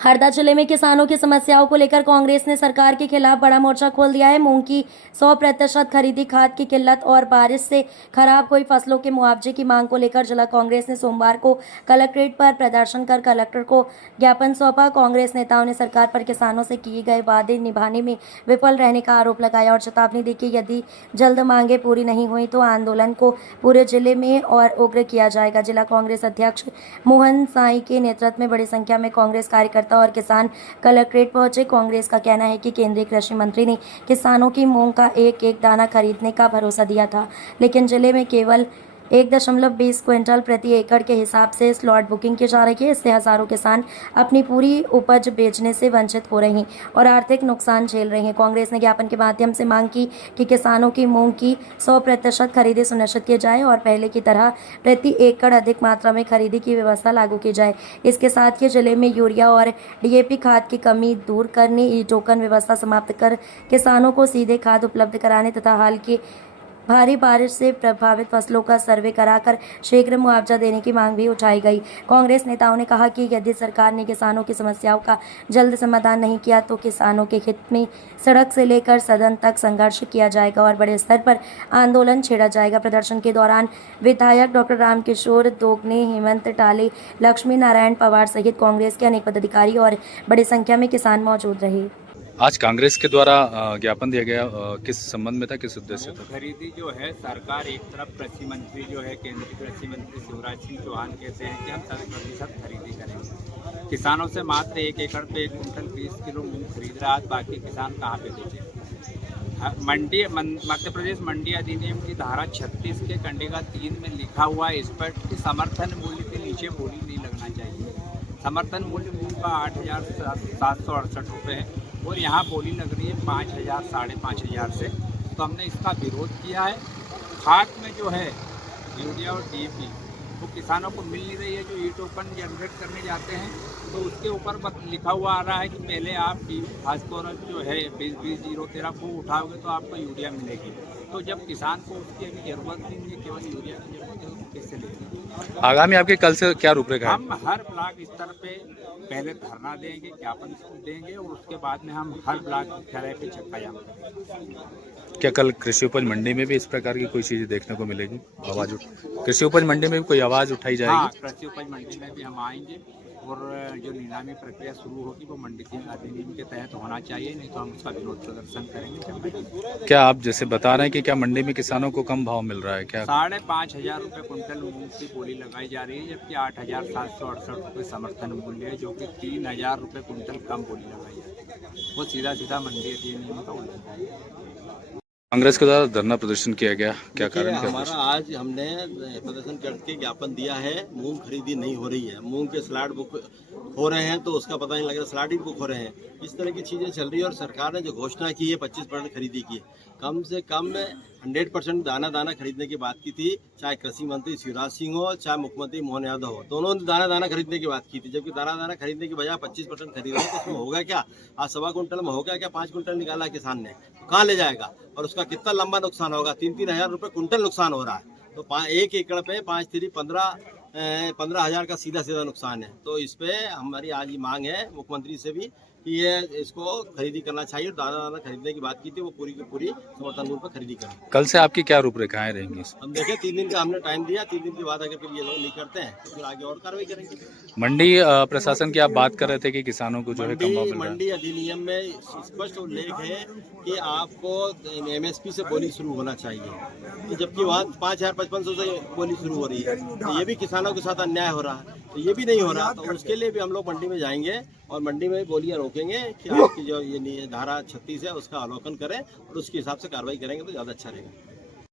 हरदा जिले में किसानों की समस्याओं को लेकर कांग्रेस ने सरकार के खिलाफ बड़ा मोर्चा खोल दिया है। मूंग की 100% खरीदी, खाद की किल्लत और बारिश से खराब हुई फसलों के मुआवजे की मांग को लेकर जिला कांग्रेस ने सोमवार को कलेक्ट्रेट पर प्रदर्शन कर कलेक्टर को ज्ञापन सौंपा। कांग्रेस नेताओं ने सरकार पर किसानों से किए गए वादे निभाने में विफल रहने का आरोप लगाया और चेतावनी दी कि यदि जल्द मांगे पूरी नहीं हुई तो आंदोलन को पूरे जिले में और उग्र किया जाएगा। जिला कांग्रेस अध्यक्ष मोहन साई के नेतृत्व में बड़ी संख्या में कांग्रेस कार्यकर्ता और किसान कलेक्ट्रेट पहुंचे। कांग्रेस का कहना है कि केंद्रीय कृषि मंत्री ने किसानों की मूंग का एक एक दाना खरीदने का भरोसा दिया था, लेकिन जिले में केवल 1.20 क्विंटल प्रति एकड़ के हिसाब से स्लॉट बुकिंग की जा रही है। इससे हजारों किसान अपनी पूरी उपज बेचने से वंचित हो रहे हैं और आर्थिक नुकसान झेल रहे हैं। कांग्रेस ने ज्ञापन के माध्यम से मांग की कि किसानों की मूंग की 100% खरीदी सुनिश्चित की जाए और पहले की तरह प्रति एकड़ अधिक मात्रा में खरीदी की व्यवस्था लागू की जाए। इसके साथ ही जिले में यूरिया और DAP खाद की कमी दूर करने, ई टोकन व्यवस्था समाप्त कर किसानों को सीधे खाद उपलब्ध कराने तथा हाल के भारी बारिश से प्रभावित फसलों का सर्वे कराकर शीघ्र मुआवजा देने की मांग भी उठाई गई। कांग्रेस नेताओं ने कहा कि यदि सरकार ने किसानों की समस्याओं का जल्द समाधान नहीं किया तो किसानों के हित में सड़क से लेकर सदन तक संघर्ष किया जाएगा और बड़े स्तर पर आंदोलन छेड़ा जाएगा। प्रदर्शन के दौरान विधायक डॉक्टर रामकिशोर दोगने, हेमंत टाले, लक्ष्मी नारायण पवार सहित कांग्रेस के अनेक पदाधिकारी और बड़ी संख्या में किसान मौजूद रहे। आज कांग्रेस के द्वारा ज्ञापन दिया गया, किस संबंध में था, किस उद्देश्य था? खरीदी जो है, सरकार एक तरफ कृषि मंत्री जो है, केंद्रीय कृषि मंत्री शिवराज सिंह चौहान कहते हैं कि हम 100% खरीदी करेंगे। किसानों से मात्र 1 एकड़ पे 1 कुंटल 20 किलो मूंग खरीद रहा है, बाकी किसान कहाँ पे बेचे? मध्य प्रदेश मंडी अधिनियम की धारा 36 के कंडिका 3 में लिखा हुआ है स्पष्ट कि समर्थन मूल्य के नीचे बोली नहीं लगना चाहिए। समर्थन मूल्य मूंग का 8,768 रुपये है और यहाँ बोली लग रही है 5,000 साढ़े 5,000 से, तो हमने इसका विरोध किया है। खाद में जो है यूरिया और DAP वो किसानों को मिल नहीं रही है। जो ई टोकन जनरेट करने जाते हैं तो उसके ऊपर लिखा हुआ आ रहा है कि पहले आप फास्फोरस जो है 20-20-013 को उठाओगे तो आपको यूरिया मिलेगी। तो जब किसान को उसकी अभी जरूरत नहीं है, केवल यूरिया की जरूरत है, तो कैसे लेंगे? आगामी आपके कल से क्या रूपरेखा है? हम हर ब्लॉक स्तर पे पहले धरना देंगे, ज्ञापन देंगे और उसके बाद में हम हर ब्लॉक मुख्यालय पे चक्का जाम करेंगे। क्या कल कृषि उपज मंडी में भी इस प्रकार की कोई चीज़ देखने को मिलेगी? कृषि उपज मंडी में भी कोई आवाज़ उठाई जाएगी? हाँ, कृषि उपज मंडी में भी हम आएंगे और जो नीलामी प्रक्रिया शुरू होगी वो मंडी अधिनियम के तहत होना चाहिए, नहीं तो हम उसका विरोध प्रदर्शन करेंगे। क्या आप जैसे बता रहे हैं कि क्या मंडी में किसानों को कम भाव मिल रहा है? क्या 5,500 रुपये कुंटल मूंग की बोली लगाई जा रही है, जबकि 8,768 रुपये समर्थन मूल्य है, जो कि 3,000 रुपये कुंटल कम बोली लगाई जा रही है। वो सीधा मंडी अधिनियम का उल्लंघन है। कांग्रेस के द्वारा धरना प्रदर्शन किया गया, क्या कारण? हमारा आज हमने प्रदर्शन करके ज्ञापन दिया है। मूंग खरीदी नहीं हो रही है, मूंग के स्लॉट बुक हो रहे हैं तो उसका पता नहीं लग रहा, स्लॉट ही बुक हो रहे हैं। इस तरह की चीज़ें चल रही है और सरकार ने जो घोषणा की है 25% खरीदी की, कम से कम 100% दाना खरीदने की बात की थी। चाहे कृषि मंत्री शिवराज सिंह हो, चाहे मुख्यमंत्री मोहन यादव हो, दोनों ने दाना खरीदने की बात की थी। जबकि दाना खरीदने की बजाय 25% खरीद रहे हैं, तो उसमें होगा क्या? आज 1.25 कुंटल में होगा क्या? 5 कुंटल निकाला किसान ने, कहाँ ले जाएगा? और उसका कितना लंबा नुकसान होगा? 3-3 हज़ार रुपये कुंटल नुकसान हो रहा है। तो 1 एकड़ पे 15,000 का सीधा नुकसान है। तो इस पे हमारी आज ये मांग है मुख्यमंत्री से भी कि ये इसको खरीदी करना चाहिए। दाना खरीदने की बात की थी, वो पूरी की पूरी समर्थन मूल्य पर खरीदी करें। कल से आपकी क्या रूपरेखाएं रहेंगी? हम देखें, 3 दिन का हमने टाइम दिया, 3 दिन के बाद अगर फिर ये लोग नहीं करते हैं तो फिर आगे और कार्रवाई करेंगे। मंडी प्रशासन की आप बात कर रहे थे कि किसानों को जो है कम भाव मिल रहा है। मंडी अधिनियम में स्पष्ट उल्लेख है कि आपको MSP से बोली शुरू होना चाहिए, तो जबकि वहाँ 5,500 से बोली शुरू हो रही है। तो ये भी किसानों के साथ अन्याय हो रहा है, तो ये भी नहीं हो रहा। तो उसके लिए भी हम लोग मंडी में जाएंगे और मंडी में बोलियां रोकेंगे कि आपकी जो ये धारा 36 है उसका अवलोकन करें और उसके हिसाब से कार्रवाई करेंगे तो ज़्यादा अच्छा रहेगा।